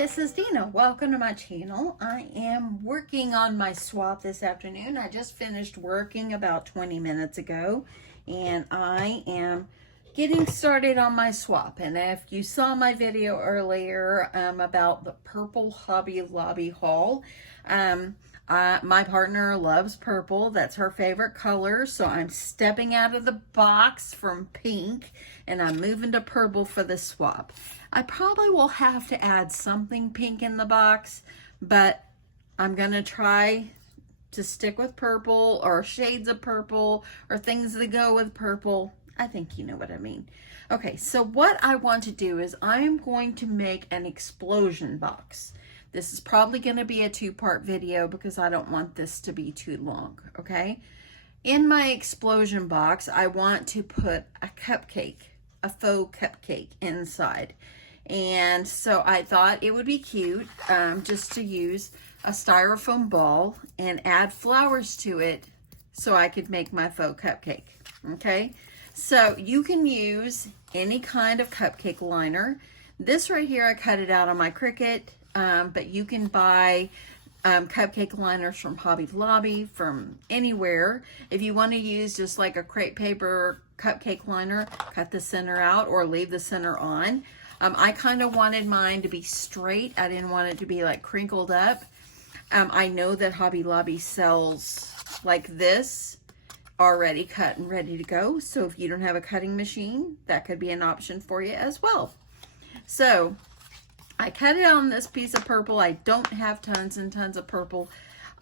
this is Dina. Welcome to my channel. I am working on my swap this afternoon. I just finished working about 20 minutes ago, and I am getting started on my swap. And if you saw my video earlier about the purple Hobby Lobby haul, my partner loves purple. That's her favorite color. So I'm stepping out of the box from pink and I'm moving to purple for the swap. I probably will have to add something pink in the box, but I'm going to try to stick with purple or shades of purple or things that go with purple. I think you know what I mean. Okay, so what I want to do is I am going to make an explosion box. This is probably going to be a two-part video because I don't want this to be too long, okay? In my explosion box, I want to put a cupcake, a faux cupcake inside. And so I thought it would be cute just to use a styrofoam ball and add flowers to it so I could make my faux cupcake, okay? So you can use any kind of cupcake liner. This right here, I cut it out on my Cricut, but you can buy cupcake liners from Hobby Lobby, from anywhere. If you want to use just like a crepe paper cupcake liner, cut the center out or leave the center on. I kind of wanted mine to be straight. I didn't want it to be like crinkled up. I know that Hobby Lobby sells like this already cut and ready to go. So if you don't have a cutting machine, that could be an option for you as well. So I cut it on this piece of purple. I don't have tons and tons of purple.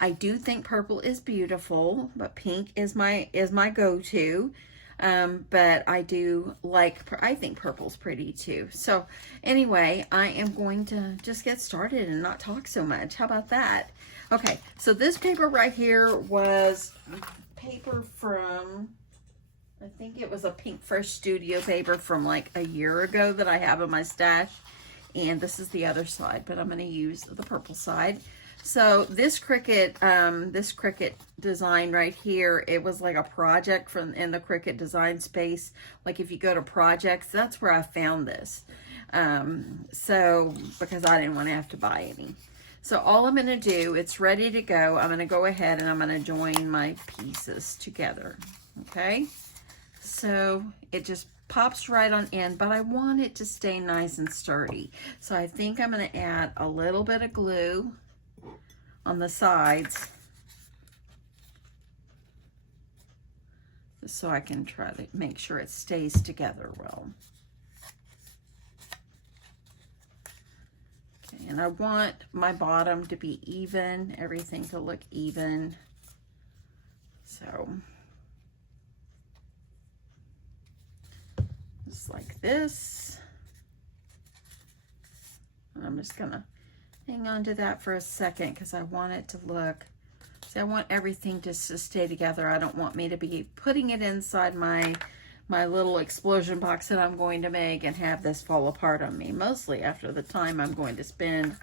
I do think purple is beautiful, but pink is my go-to. But I do like, I think purple's pretty too. So anyway, I am going to just get started and not talk so much. How about that? Okay, so this paper right here was paper from, I think it was a Pink Fresh Studio paper from like a year ago that I have in my stash. And this is the other side, but I'm going to use the purple side. So this Cricut design right here, it was like a project from in the Cricut design space. Like if you go to projects, that's where I found this. So because I didn't want to have to buy any. So all I'm going to do, it's ready to go. I'm going to go ahead and I'm going to join my pieces together. Okay. So it just pops right on in, but I want it to stay nice and sturdy. So I think I'm going to add a little bit of glue on the sides just so I can try to make sure it stays together well. Okay, and I want my bottom to be even, everything to look even. So just like this. And I'm just gonna hang on to that for a second because I want it to look, see, I want everything to stay together. I don't want me to be putting it inside my little explosion box that I'm going to make and have this fall apart on me, mostly after the time I'm going to spend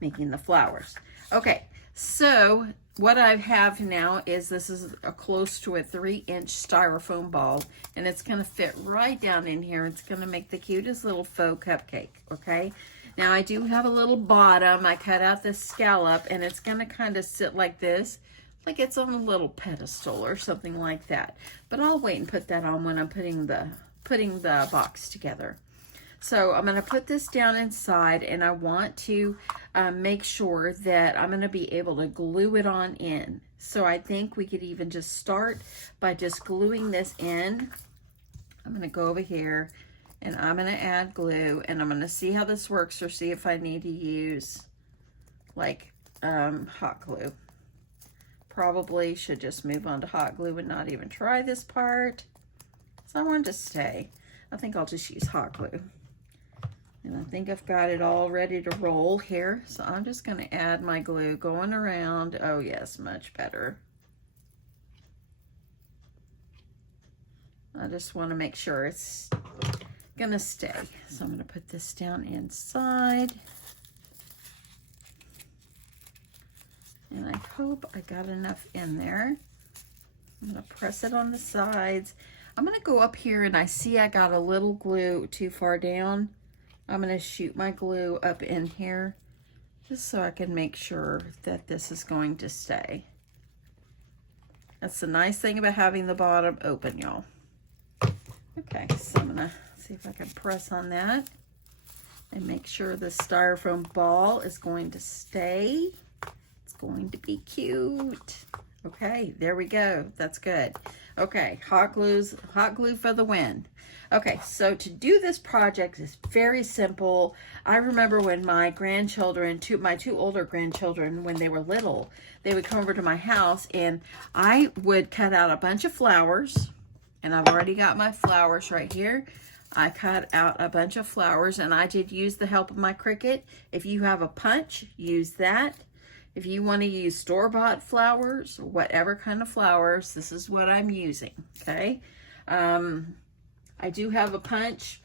making the flowers. Okay, so what I have now is this is a close to a 3-inch styrofoam ball, and it's going to fit right down in here. It's going to make the cutest little faux cupcake, okay? Now I do have a little bottom. I cut out this scallop, and it's going to kind of sit like this, like it's on a little pedestal or something like that. But I'll wait and put that on when I'm putting the box together. So I'm going to put this down inside, and I want to make sure that I'm going to be able to glue it on in. So I think we could even just start by just gluing this in. I'm going to go over here, and I'm going to add glue, and I'm going to see how this works or see if I need to use like hot glue. Probably should just move on to hot glue and not even try this part. So I want to stay. I think I'll just use hot glue. And I think I've got it all ready to roll here. So I'm just going to add my glue going around. Oh yes, much better. I just want to make sure it's going to stay. So I'm going to put this down inside. And I hope I got enough in there. I'm going to press it on the sides. I'm going to go up here, and I see I got a little glue too far down. I'm going to shoot my glue up in here just so I can make sure that this is going to stay. That's the nice thing about having the bottom open, y'all. Okay, so I'm gonna see if I can press on that and make sure the styrofoam ball is going to stay. It's going to be cute. Okay, there we go. That's good. Okay, hot glue for the win. Okay, so to do this project is very simple. I remember when my grandchildren, my two older grandchildren, when they were little, they would come over to my house and I would cut out a bunch of flowers, and I've already got my flowers right here. I cut out a bunch of flowers, and I did use the help of my Cricut. If you have a punch, use that. If you want to use store-bought flowers, whatever kind of flowers, this is what I'm using, okay? I do have a punch,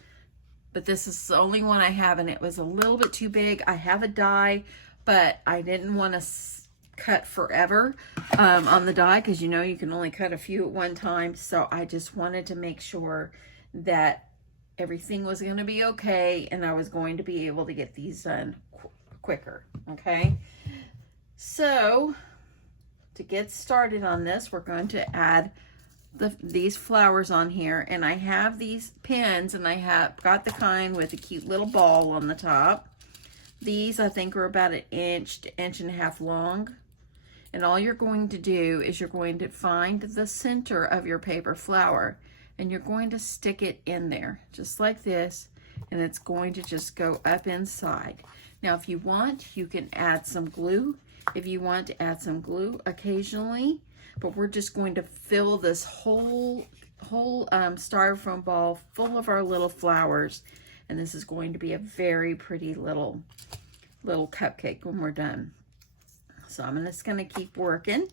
but this is the only one I have, and it was a little bit too big. I have a die, but I didn't want to cut forever on the die, because you know you can only cut a few at one time. So I just wanted to make sure that everything was going to be okay, and I was going to be able to get these done quicker, okay? So to get started on this, we're going to add these flowers on here, and I have these pins, and I have got the kind with a cute little ball on the top. These I think are about an inch to inch and a half long, and all you're going to do is you're going to find the center of your paper flower, and you're going to stick it in there just like this, and it's going to just go up inside. Now if you want, you can add some glue. If you want to add some glue occasionally, but we're just going to fill this whole styrofoam ball full of our little flowers, and this is going to be a very pretty little cupcake when we're done. So I'm just going to keep working,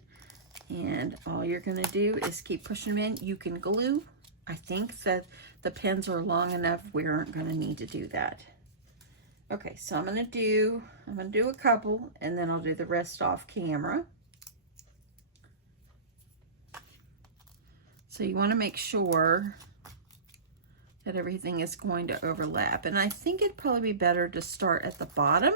and all you're going to do is keep pushing them in. You can glue. I think that the pins are long enough. We aren't going to need to do that. Okay, so I'm going to do a couple, and then I'll do the rest off camera. So you want to make sure that everything is going to overlap. And I think it'd probably be better to start at the bottom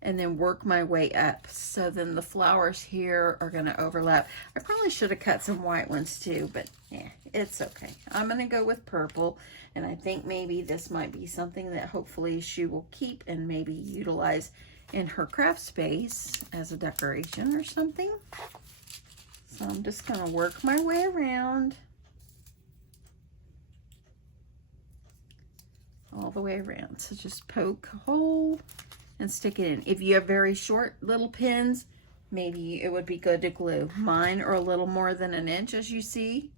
and then work my way up. So then the flowers here are going to overlap. I probably should have cut some white ones too, but yeah, it's okay. I'm going to go with purple, and I think maybe this might be something that hopefully she will keep and maybe utilize in her craft space as a decoration or something. So I'm just going to work my way around all the way around. So just poke a hole and stick it in. If you have very short little pins, maybe it would be good to glue. Mine are a little more than an inch, as you see.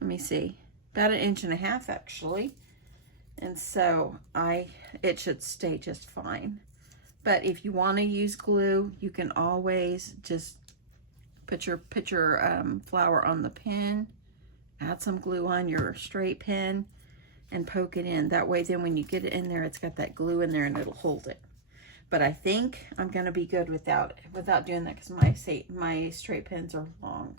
Let me see, about 1.5 inches actually. And so it should stay just fine. But if you want to use glue, you can always just put your flower on the pin, add some glue on your straight pin, and poke it in. That way then when you get it in there, it's got that glue in there and it'll hold it. But I think I'm going to be good without doing that, because my straight pins are long.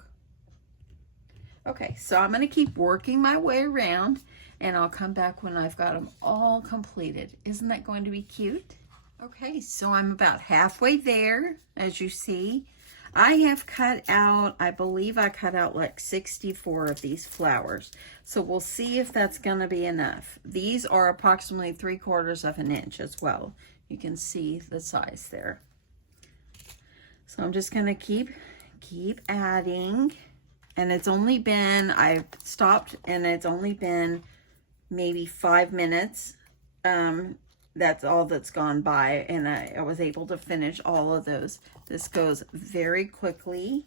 Okay, so I'm going to keep working my way around, and I'll come back when I've got them all completed. Isn't that going to be cute? Okay, so I'm about halfway there, as you see. I have cut out, I believe I cut out like 64 of these flowers. So we'll see if that's going to be enough. These are approximately 3/4 of an inch as well. You can see the size there. So I'm just going to keep adding. And it's only been, I stopped, and it's only been maybe 5 minutes. That's all that's gone by, and I was able to finish all of those. This goes very quickly,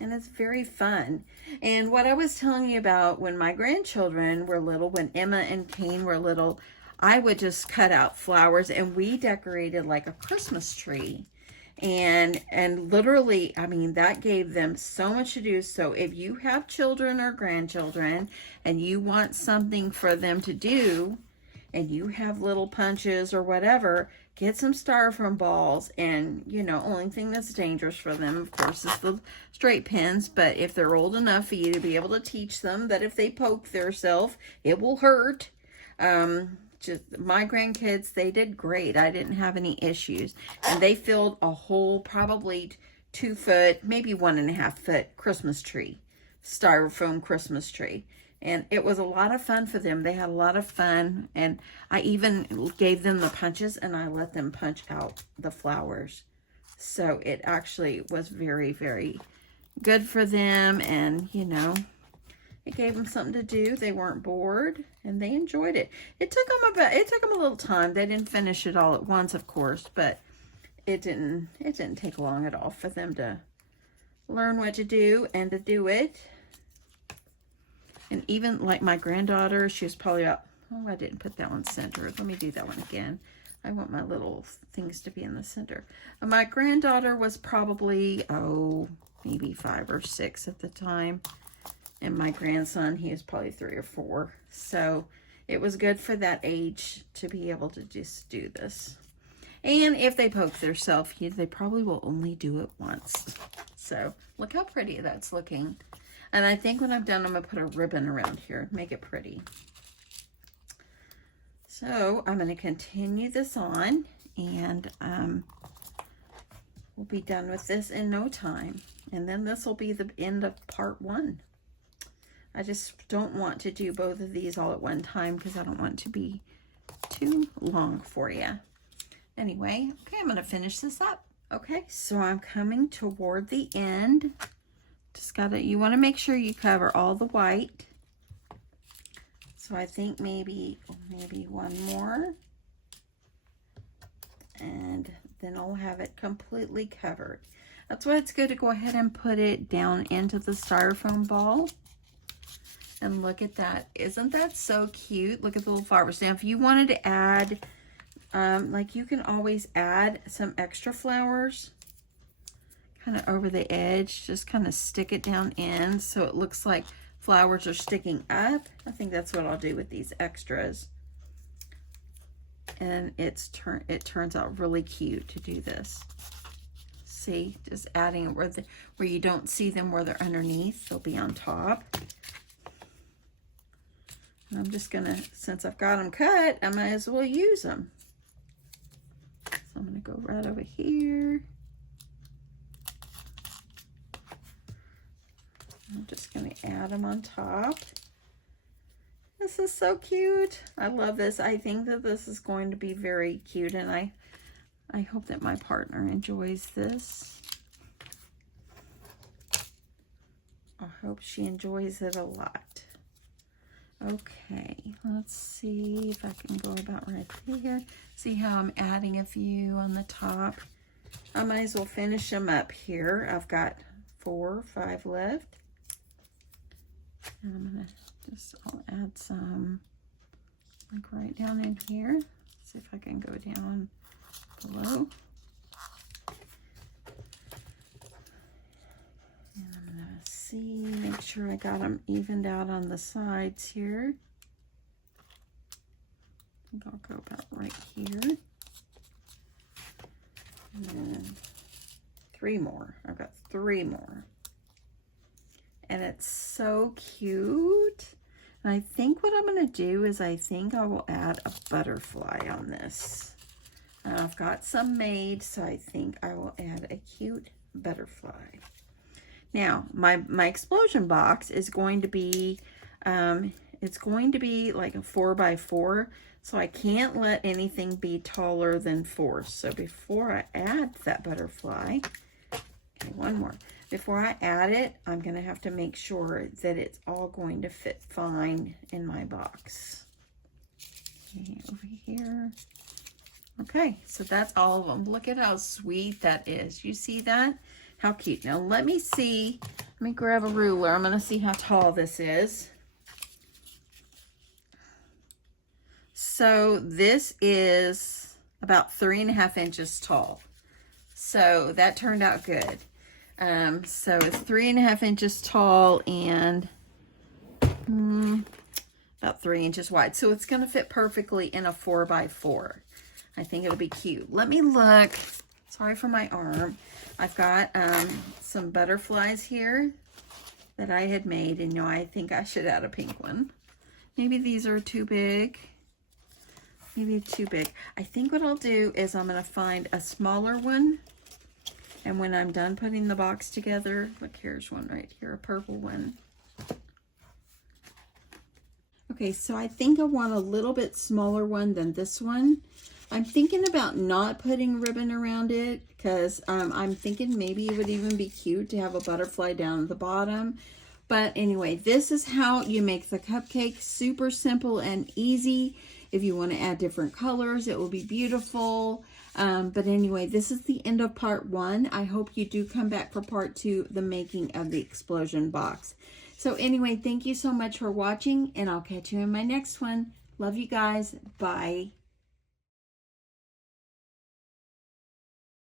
and it's very fun. And what I was telling you about when my grandchildren were little, when Emma and Kane were little, I would just cut out flowers, and we decorated like a Christmas tree. And literally, I mean, that gave them so much to do. So if you have children or grandchildren and you want something for them to do, and you have little punches or whatever, get some styrofoam balls. And, you know, only thing that's dangerous for them, of course, is the straight pins. But if they're old enough for you to be able to teach them that if they poke theirself, it will hurt. just my grandkids, they did great. I didn't have any issues. And they filled a whole, probably 2 foot, maybe 1.5 foot Christmas tree, styrofoam Christmas tree. And it was a lot of fun for them. They had a lot of fun. And I even gave them the punches and I let them punch out the flowers. So it actually was very, very good for them. And, you know, it gave them something to do. They weren't bored and they enjoyed it. It took them a little time. They didn't finish it all at once, of course, but it didn't take long at all for them to learn what to do and to do it. And even like my granddaughter, she was probably about, oh, I didn't put that one centered. Let me do that one again. I want my little things to be in the center. And my granddaughter was probably, oh, maybe 5 or 6 at the time. And my grandson, he was probably 3 or 4. So it was good for that age to be able to just do this. And if they poke themselves, they probably will only do it once. So look how pretty that's looking. And I think when I'm done, I'm going to put a ribbon around here, make it pretty. So I'm going to continue this on, and we'll be done with this in no time. And then this will be the end of part 1. I just don't want to do both of these all at one time because I don't want it to be too long for you. Anyway, okay, I'm going to finish this up. Okay, so I'm coming toward the end. Just gotta, you want to make sure you cover all the white. So I think maybe one more. And then I'll have it completely covered. That's why it's good to go ahead and put it down into the styrofoam ball. And look at that. Isn't that so cute? Look at the little flowers. Now, if you wanted to add, like you can always add some extra flowers kind of over the edge, just kind of stick it down in so it looks like flowers are sticking up. I think that's what I'll do with these extras. And it turns out really cute to do this. See, just adding it where you don't see them where they're underneath, they'll be on top. And I'm just gonna, since I've got them cut, I might as well use them. So I'm gonna go right over here. I'm just going to add them on top. This is so cute. I love this. I think that this is going to be very cute, and I hope that my partner enjoys this. I hope she enjoys it a lot. Okay, let's see if I can go about right here. See how I'm adding a few on the top. I might as well finish them up here. I've got 4 or 5 left. And I'm going to I'll add some like right down in here. See if I can go down below. And I'm going to see, make sure I got them evened out on the sides here. I think I'll go about right here. And then 3 more. I've got 3 more. And it's so cute. And I think what I'm going to do is I think I will add a butterfly on this. I've got some made, so I think I will add a cute butterfly. Now, my explosion box is going to be, it's going to be like a 4x4, so I can't let anything be taller than 4. So before I add that butterfly, okay, one more. Before I add it, I'm going to have to make sure that it's all going to fit fine in my box. Okay, over here. Okay, so that's all of them. Look at how sweet that is. You see that? How cute. Now let me see. Let me grab a ruler. I'm going to see how tall this is. So this is about 3.5 inches tall. So that turned out good. So it's 3.5 inches tall and about 3 inches wide. So it's going to fit perfectly in a 4x4. I think it'll be cute. Let me look. Sorry for my arm. I've got some butterflies here that I had made, and I think I should add a pink one. Maybe these are too big. maybe too big. I think what I'll do is I'm going to find a smaller one. And when I'm done putting the box together, look, here's one right here, a purple one. Okay, so I think I want a little bit smaller one than this one. I'm thinking about not putting ribbon around it because I'm thinking maybe it would even be cute to have a butterfly down at the bottom. But anyway, this is how you make the cupcake. Super simple and easy. If you want to add different colors, it will be beautiful. But anyway, this is the end of part 1. I hope you do come back for part 2, the making of the explosion box. So anyway, thank you so much for watching, and I'll catch you in my next one. Love you guys. Bye.